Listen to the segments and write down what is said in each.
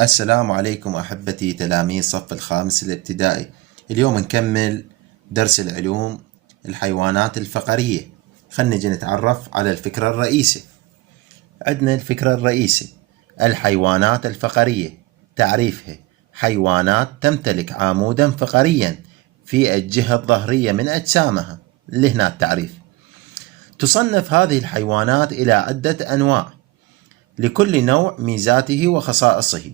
السلام عليكم أحبتي تلاميذ صف الخامس الابتدائي. اليوم نكمل درس العلوم الحيوانات الفقرية. خلنا نجي نتعرف على الفكرة الرئيسي. عندنا الفكرة الرئيسي: الحيوانات الفقرية. تعريفها: حيوانات تمتلك عمودا فقريا في الجهة الظهرية من أجسامها. اللي هنا التعريف. تصنف هذه الحيوانات إلى عدة أنواع، لكل نوع ميزاته وخصائصه.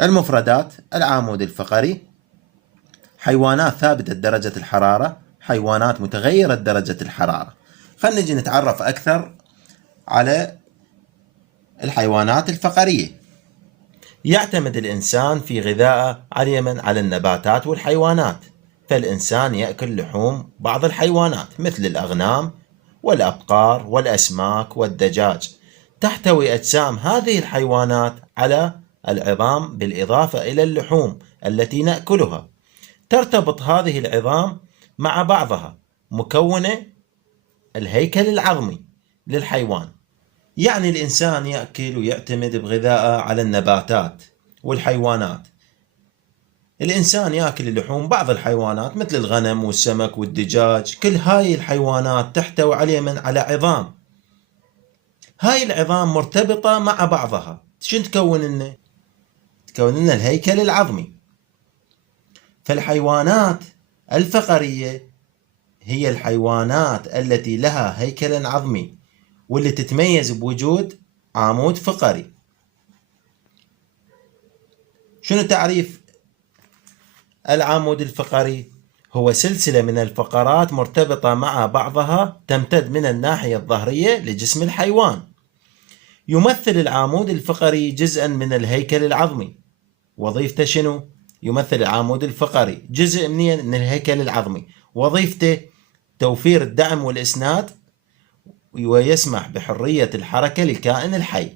المفردات: العمود الفقري، حيوانات ثابتة درجة الحرارة، حيوانات متغيرة درجة الحرارة. خلينا نجي نتعرف أكثر على الحيوانات الفقرية. يعتمد الإنسان في غذائه على النباتات والحيوانات، فالإنسان يأكل لحوم بعض الحيوانات مثل الأغنام والأبقار والأسماك والدجاج. تحتوي أجسام هذه الحيوانات على العظام بالإضافة إلى اللحوم التي نأكلها. ترتبط هذه العظام مع بعضها مكونة الهيكل العظمي للحيوان. يعني الإنسان يأكل ويعتمد بغذائه على النباتات والحيوانات. الإنسان يأكل اللحوم بعض الحيوانات مثل الغنم والسمك والدجاج. كل هاي الحيوانات تحتوي على عظام. هاي العظام مرتبطة مع بعضها. شو تكون لنا؟ تكون لنا الهيكل العظمي. فالحيوانات الفقرية هي الحيوانات التي لها هيكل عظمي واللي تتميز بوجود عمود فقري. شنو تعريف العمود الفقري؟ هو سلسلة من الفقرات مرتبطة مع بعضها تمتد من الناحية الظهرية لجسم الحيوان. يمثل العمود الفقري جزءا من الهيكل العظمي. وظيفته شنو؟ يمثل العمود الفقري جزء من الهيكل العظمي. وظيفته توفير الدعم والإسناد، ويسمح بحرية الحركة للكائن الحي.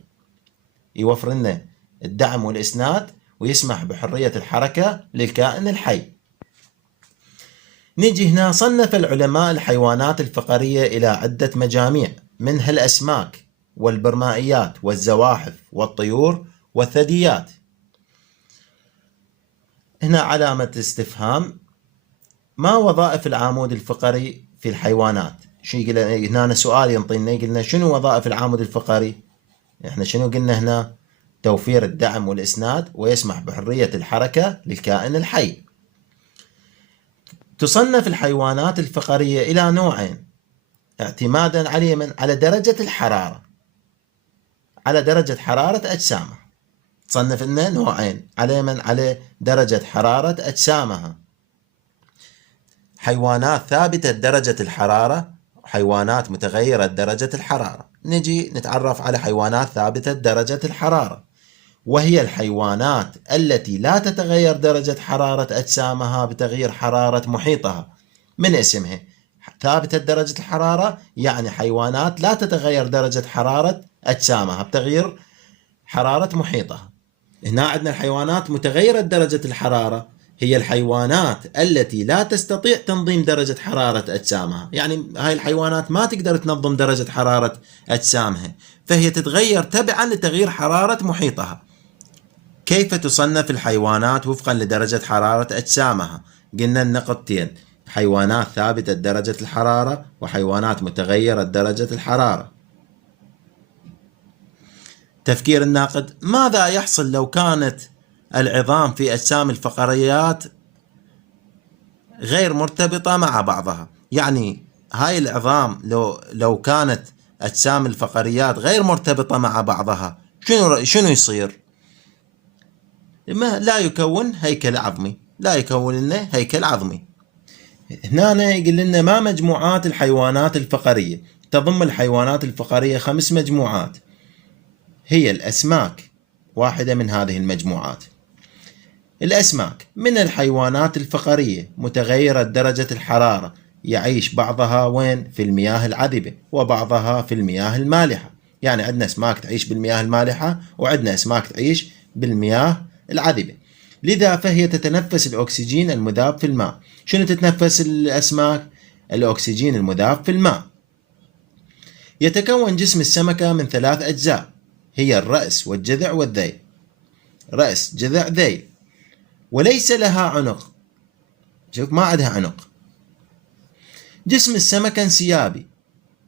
يوفر لنا الدعم والإسناد ويسمح بحرية الحركة للكائن الحي. نيجي هنا. صنف العلماء الحيوانات الفقرية إلى عدة مجاميع، منها الأسماك والبرمائيات والزواحف والطيور والثدييات. هنا علامة استفهام: ما وظائف العمود الفقري في الحيوانات؟ شو يقول هنا؟ سؤال ينطينا يقولنا شنو وظائف العمود الفقري؟ احنا شنو قلنا هنا؟ توفير الدعم والإسناد ويسمح بحرية الحركة للكائن الحي. تصنف الحيوانات الفقرية إلى نوعين اعتمادا على درجة الحرارة، على درجة حرارة أجسامها. تصنف لنا نوعين على درجة حرارة أجسامها: حيوانات ثابتة درجة الحرارة وحيوانات متغيرة درجة الحرارة. نجي نتعرف على حيوانات ثابتة درجة الحرارة، وهي الحيوانات التي لا تتغير درجة حرارة أجسامها بتغيير حرارة محيطها. من اسمها ثابتة درجة الحرارة، يعني حيوانات لا تتغير درجة حرارة أجسامها بتغيير حرارة محيطها. هنا عندنا الحيوانات متغيرة درجة الحرارة، هي الحيوانات التي لا تستطيع تنظيم درجة حرارة أجسامها. يعني هاي الحيوانات ما تقدر تنظم درجة حرارة أجسامها، فهي تتغير تبعا لتغيير حرارة محيطها. كيف تصنف الحيوانات وفقا لدرجة حرارة أجسامها؟ قلنا النقطتين: حيوانات ثابتة درجة الحرارة وحيوانات متغيرة درجة الحرارة. تفكير الناقد: ماذا يحصل لو كانت العظام في أجسام الفقريات غير مرتبطة مع بعضها؟ يعني هاي العظام لو كانت أجسام الفقريات غير مرتبطة مع بعضها شنو يصير؟ لا يكون هيكل عظمي، لا يكون لنا هيكل عظمي. هنا يقول لنا: ما مجموعات الحيوانات الفقرية؟ تضم الحيوانات الفقرية 5 مجموعات، هي الأسماك واحدة من هذه المجموعات. الأسماك من الحيوانات الفقرية متغيرة درجة الحرارة، يعيش بعضها وين؟ في المياه العذبة وبعضها في المياه المالحة. يعني عندنا أسماك تعيش بالمياه المالحة وعندنا أسماك تعيش بالمياه العذبة. لذا فهي تتنفس الأكسجين المذاب في الماء. شنو تتنفس الأسماك؟ الأكسجين المذاب في الماء. يتكون جسم السمكة من 3 أجزاء، هي الرأس والجذع والذيل. رأس جذع ذيل، وليس لها عنق. شوف ما عندها عنق. جسم السمكة انسيابي.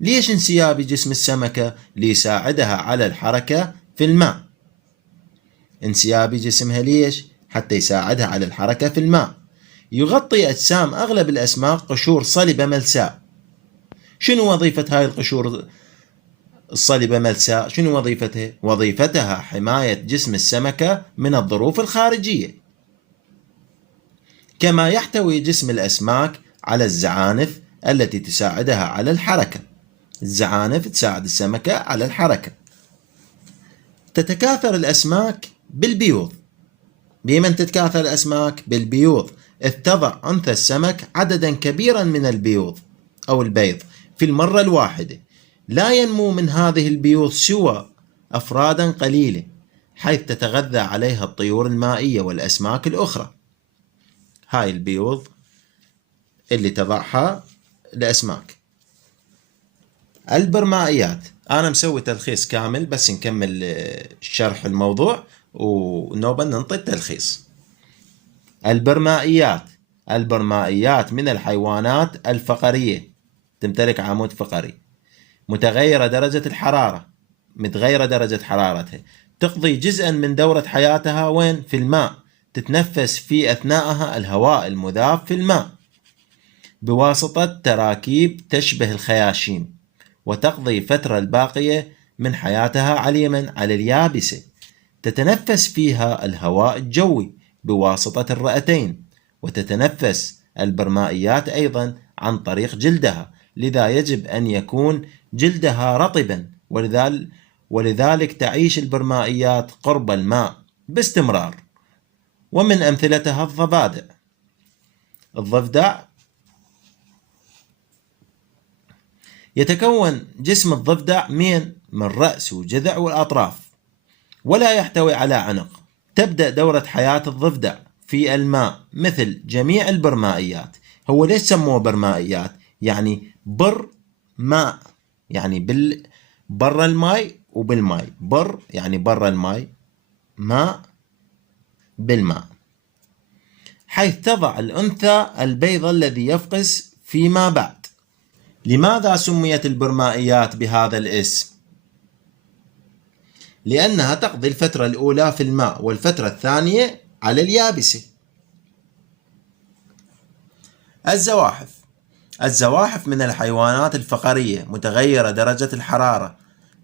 ليش انسيابي جسم السمكة؟ ليساعدها على الحركة في الماء. انسيابي جسمها ليش؟ حتى يساعدها على الحركة في الماء. يغطي أجسام أغلب الأسماك قشور صلبة ملساء. شنو وظيفة هاي القشور الصلبة ملساء؟ شنو وظيفتها؟ وظيفتها حماية جسم السمكة من الظروف الخارجية. كما يحتوي جسم الأسماك على الزعانف التي تساعدها على الحركة. الزعانف تساعد السمكة على الحركة. تتكاثر الأسماك بالبيوض. بمن تتكاثر الأسماك؟ بالبيوض، إذ تضع أنثى السمك عددا كبيرا من البيوض أو البيض في المرة الواحدة. لا ينمو من هذه البيوض سوى أفرادا قليلة، حيث تتغذى عليها الطيور المائية والأسماك الأخرى. هاي البيوض اللي تضعها الأسماك. البرمائيات. أنا مسوي تلخيص كامل بس نكمل شرح الموضوع ونوبا ننطي التلخيص. البرمائيات. البرمائيات من الحيوانات الفقرية، تمتلك عمود فقري، متغيرة درجة الحرارة، متغيرة درجة حرارتها، تقضي جزءا من دورة حياتها وين؟ في الماء، تتنفس في أثناءها الهواء المذاب في الماء بواسطة تراكيب تشبه الخياشيم، وتقضي فترة الباقية من حياتها على اليابسة، تتنفس فيها الهواء الجوي بواسطة الرئتين. وتتنفس البرمائيات أيضا عن طريق جلدها، لذا يجب أن يكون جلدها رطبا، ولذلك تعيش البرمائيات قرب الماء باستمرار. ومن أمثلتها الضفادع. الضفدع يتكون جسم الضفدع من رأس وجذع والأطراف، ولا يحتوي على عنق. تبدأ دورة حياة الضفدع في الماء مثل جميع البرمائيات. هو ليش سموه برمائيات؟ يعني بر ماء، يعني برا الماء وبالماء. بر يعني برا الماء، ماء بالماء، حيث تضع الأنثى البيض الذي يفقس فيما بعد. لماذا سميت البرمائيات بهذا الاسم؟ لأنها تقضي الفترة الأولى في الماء والفترة الثانية على اليابسة. الزواحف. الزواحف من الحيوانات الفقرية متغيرة درجة الحرارة،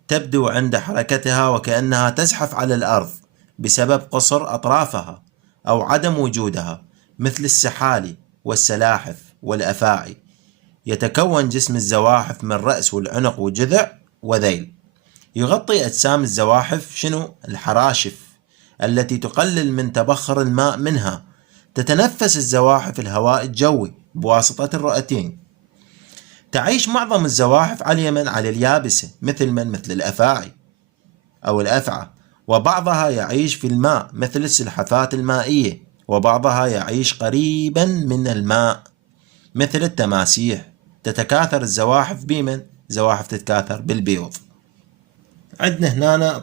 تبدو عند حركتها وكأنها تزحف على الأرض بسبب قصر أطرافها أو عدم وجودها، مثل السحالي والسلاحف والأفاعي. يتكون جسم الزواحف من رأس والعنق وجذع وذيل. يغطي أجسام الزواحف الحراشف التي تقلل من تبخر الماء منها. تتنفس الزواحف الهواء الجوي بواسطة الرئتين. تعيش معظم الزواحف على اليابسة، مثل الأفاعي أو الأفعى، وبعضها يعيش في الماء مثل السلحفاة المائية، وبعضها يعيش قريبا من الماء مثل التماسيح. تتكاثر الزواحف زواحف تتكاثر بالبيوض. عندنا هنا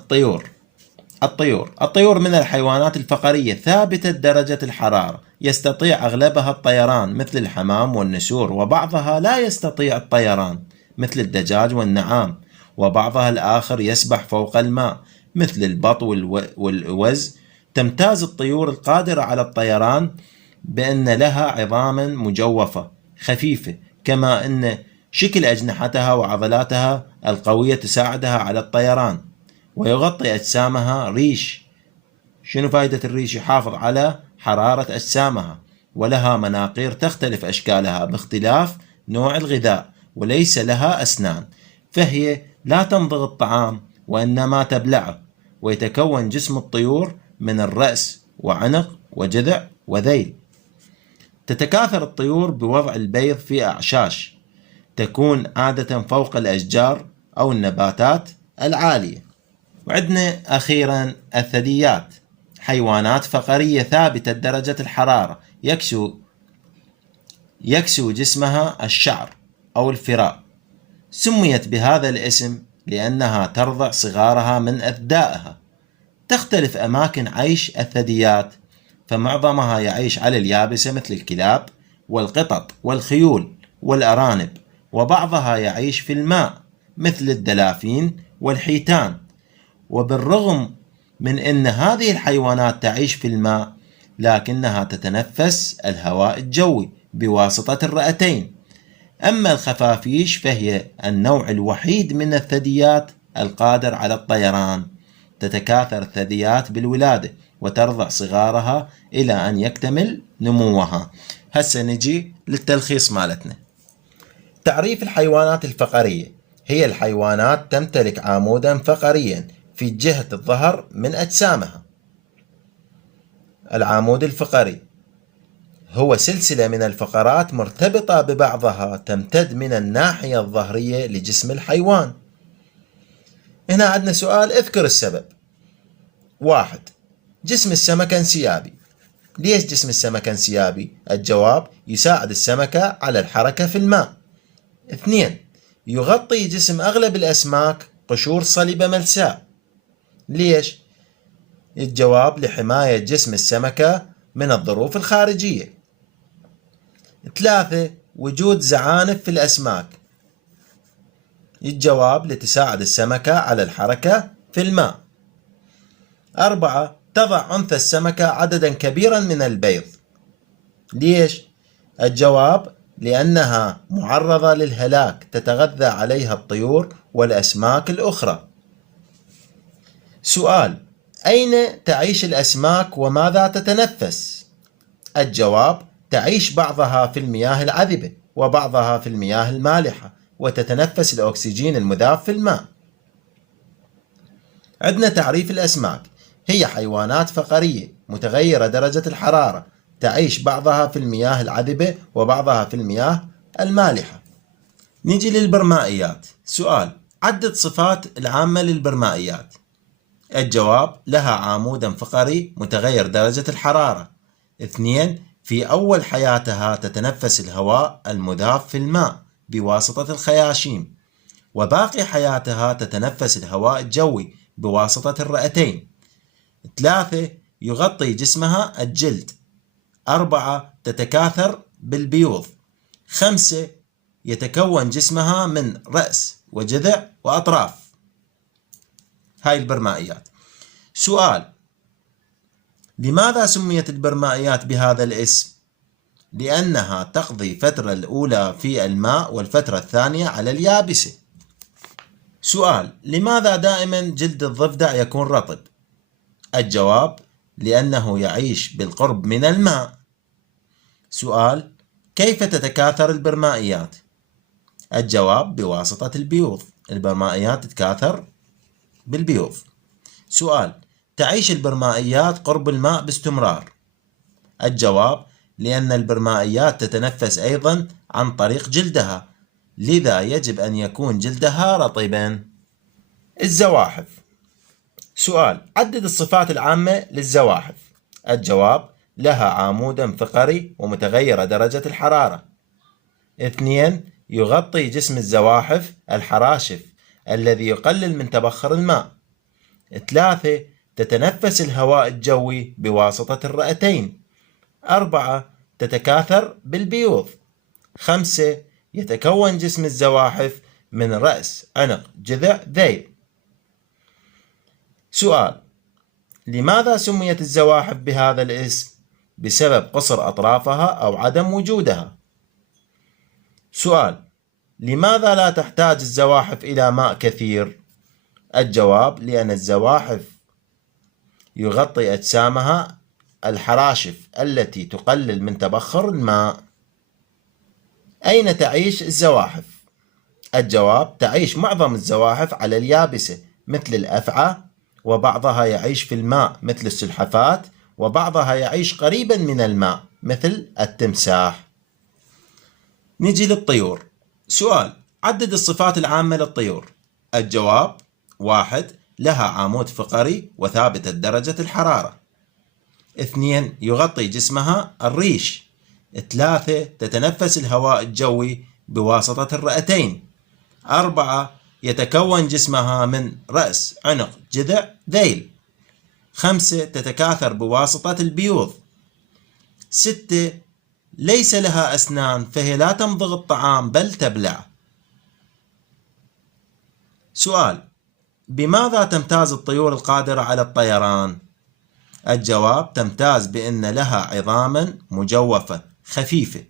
الطيور من الحيوانات الفقرية ثابتة درجة الحرارة، يستطيع أغلبها الطيران مثل الحمام والنسور، وبعضها لا يستطيع الطيران مثل الدجاج والنعام، وبعضها الآخر يسبح فوق الماء مثل البط والوز. تمتاز الطيور القادرة على الطيران بأن لها عظاما مجوفة خفيفة، كما أن شكل أجنحتها وعضلاتها القوية تساعدها على الطيران. ويغطي أجسامها ريش. شنو فائدة الريش؟ يحافظ على حرارة أجسامها. ولها مناقير تختلف أشكالها باختلاف نوع الغذاء، وليس لها أسنان، فهي لا تمضغ الطعام وإنما تبلعه. ويتكون جسم الطيور من الرأس وعنق وجذع وذيل. تتكاثر الطيور بوضع البيض في أعشاش تكون عادة فوق الأشجار أو النباتات العالية. وعندنا أخيرا الثدييات، حيوانات فقرية ثابتة درجة الحرارة، يكسو جسمها الشعر أو الفراء. سميت بهذا الاسم لأنها ترضع صغارها من أثدائها. تختلف أماكن عيش الثدييات، فمعظمها يعيش على اليابسة مثل الكلاب والقطط والخيول والأرانب، وبعضها يعيش في الماء مثل الدلافين والحيتان. وبالرغم من أن هذه الحيوانات تعيش في الماء، لكنها تتنفس الهواء الجوي بواسطة الرئتين. أما الخفافيش فهي النوع الوحيد من الثدييات القادر على الطيران. تتكاثر الثدييات بالولادة وترضع صغارها إلى أن يكتمل نموها. هسه نجي للتلخيص مالتنا. تعريف الحيوانات الفقرية: هي الحيوانات تمتلك عمودا فقريا في جهة الظهر من أجسامها. العمود الفقري هو سلسلة من الفقرات مرتبطة ببعضها تمتد من الناحية الظهرية لجسم الحيوان. هنا عندنا سؤال: اذكر السبب. 1. جسم السمكة انسيابي. ليش جسم السمكة انسيابي؟ الجواب: يساعد السمكة على الحركة في الماء. 2. يغطي جسم أغلب الأسماك قشور صلبة ملساء. ليش؟ الجواب: لحماية جسم السمكة من الظروف الخارجية. 3. وجود زعانف في الأسماك. الجواب: لتساعد السمكة على الحركة في الماء. 4. تضع أنثى السمكة عددا كبيرا من البيض. ليش؟ الجواب: لأنها معرضة للهلاك، تتغذى عليها الطيور والأسماك الأخرى. سؤال: أين تعيش الأسماك وماذا تتنفس؟ الجواب: تعيش بعضها في المياه العذبة وبعضها في المياه المالحة، وتتنفس الأكسجين المذاب في الماء. عندنا تعريف الأسماك: هي حيوانات فقرية متغيرة درجة الحرارة، تعيش بعضها في المياه العذبة وبعضها في المياه المالحة. نيجي للبرمائيات. سؤال: عدد صفات العامة للبرمائيات. الجواب: لها عمودا فقري متغير درجة الحرارة. 2. في أول حياتها تتنفس الهواء المذاب في الماء بواسطة الخياشيم، وباقي حياتها تتنفس الهواء الجوي بواسطة الرئتين. 3. يغطي جسمها الجلد. 4. تتكاثر بالبيوض. 5. يتكون جسمها من رأس وجذع وأطراف. هاي البرمائيات. سؤال: لماذا سميت البرمائيات بهذا الاسم؟ لأنها تقضي الفترة الأولى في الماء والفترة الثانية على اليابسة. سؤال: لماذا دائما جلد الضفدع يكون رطب؟ الجواب: لأنه يعيش بالقرب من الماء. سؤال: كيف تتكاثر البرمائيات؟ الجواب: بواسطة البيوض. البرمائيات تتكاثر بالبيوض. سؤال: تعيش البرمائيات قرب الماء باستمرار. الجواب: لأن البرمائيات تتنفس أيضا عن طريق جلدها، لذا يجب أن يكون جلدها رطبا. الزواحف. سؤال: عدد الصفات العامة للزواحف. الجواب: لها عمودا فقري ومتغيرة درجة الحرارة. 2. يغطي جسم الزواحف الحراشف الذي يقلل من تبخر الماء. 3. تتنفس الهواء الجوي بواسطة الرئتين. 4. تتكاثر بالبيوض. 5. يتكون جسم الزواحف من رأس، عنق، جذع، ذيل. سؤال: لماذا سميت الزواحف بهذا الاسم؟ بسبب قصر أطرافها أو عدم وجودها. سؤال: لماذا لا تحتاج الزواحف إلى ماء كثير؟ الجواب: لأن الزواحف يغطي أجسامها الحراشف التي تقلل من تبخر الماء. أين تعيش الزواحف؟ الجواب: تعيش معظم الزواحف على اليابسة مثل الأفعى، وبعضها يعيش في الماء مثل السلحفاة، وبعضها يعيش قريبا من الماء مثل التمساح. نجي للطيور. سؤال: عدد الصفات العامة للطيور. الجواب: 1. لها عمود فقري وثابتة درجة الحرارة. 2. يغطي جسمها الريش. 3. تتنفس الهواء الجوي بواسطة الرئتين. 4. يتكون جسمها من رأس، عنق، جذع، ذيل. 5. تتكاثر بواسطة البيوض. 6. ليس لها أسنان فهي لا تمضغ الطعام بل تبلع. سؤال: بماذا تمتاز الطيور القادرة على الطيران؟ الجواب: تمتاز بأن لها عظاما مجوفة خفيفة.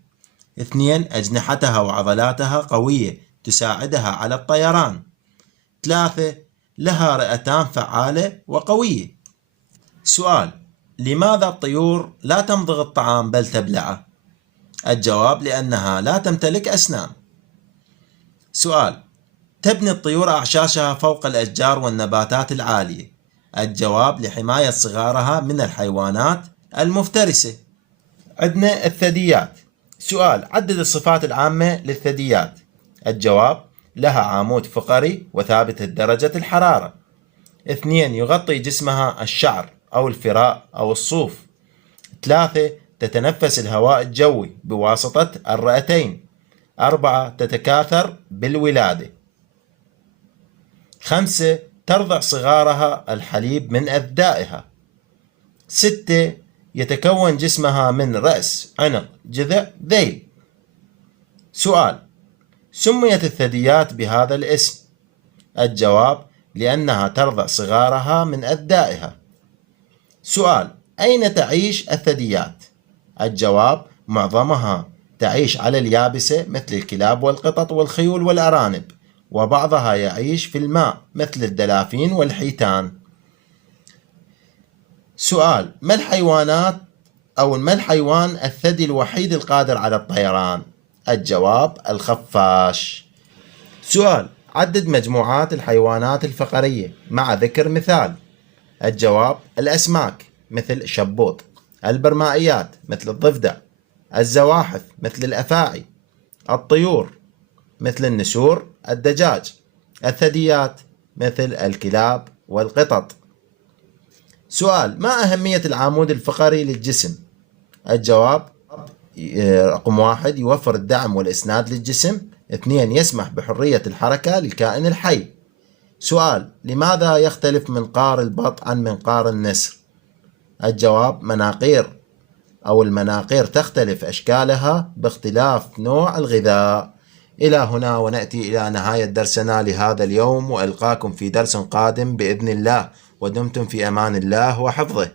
2. أجنحتها وعضلاتها قوية تساعدها على الطيران. 3. لها رئتان فعالة وقوية. سؤال: لماذا الطيور لا تمضغ الطعام بل تبلعه؟ الجواب: لأنها لا تمتلك أسنان. سؤال: تبني الطيور أعشاشها فوق الأشجار والنباتات العالية. الجواب: لحماية صغارها من الحيوانات المفترسة. عندنا الثدييات. سؤال: عدد الصفات العامة للثدييات. الجواب: لها عمود فقري وثابتة درجة الحرارة. 2. يغطي جسمها الشعر أو الفراء أو الصوف. 3. تتنفس الهواء الجوي بواسطة الرئتين. 4. تتكاثر بالولادة. 5. ترضع صغارها الحليب من أثدائها. 6. يتكون جسمها من رأس، عنق، جذع، ذيل. سؤال: سميت الثدييات بهذا الاسم. الجواب: لأنها ترضع صغارها من أثدائها. سؤال: أين تعيش الثدييات؟ الجواب: معظمها تعيش على اليابسة مثل الكلاب والقطط والخيول والأرانب، وبعضها يعيش في الماء مثل الدلافين والحيتان. سؤال: ما الحيوان الثدي الوحيد القادر على الطيران؟ الجواب: الخفاش. سؤال: عدد مجموعات الحيوانات الفقرية مع ذكر مثال. الجواب: الأسماك مثل الشبوط، البرمائيات مثل الضفدع، الزواحف مثل الأفاعي، الطيور مثل النسور، الدجاج، الثدييات مثل الكلاب والقطط. سؤال: ما أهمية العمود الفقري للجسم؟ الجواب: رقم 1 يوفر الدعم والإسناد للجسم. 2 يسمح بحرية الحركة للكائن الحي. سؤال: لماذا يختلف منقار البط عن منقار النسر؟ الجواب: المناقير تختلف أشكالها باختلاف نوع الغذاء. إلى هنا ونأتي إلى نهاية درسنا لهذا اليوم، وألقاكم في درس قادم بإذن الله، ودمتم في أمان الله وحفظه.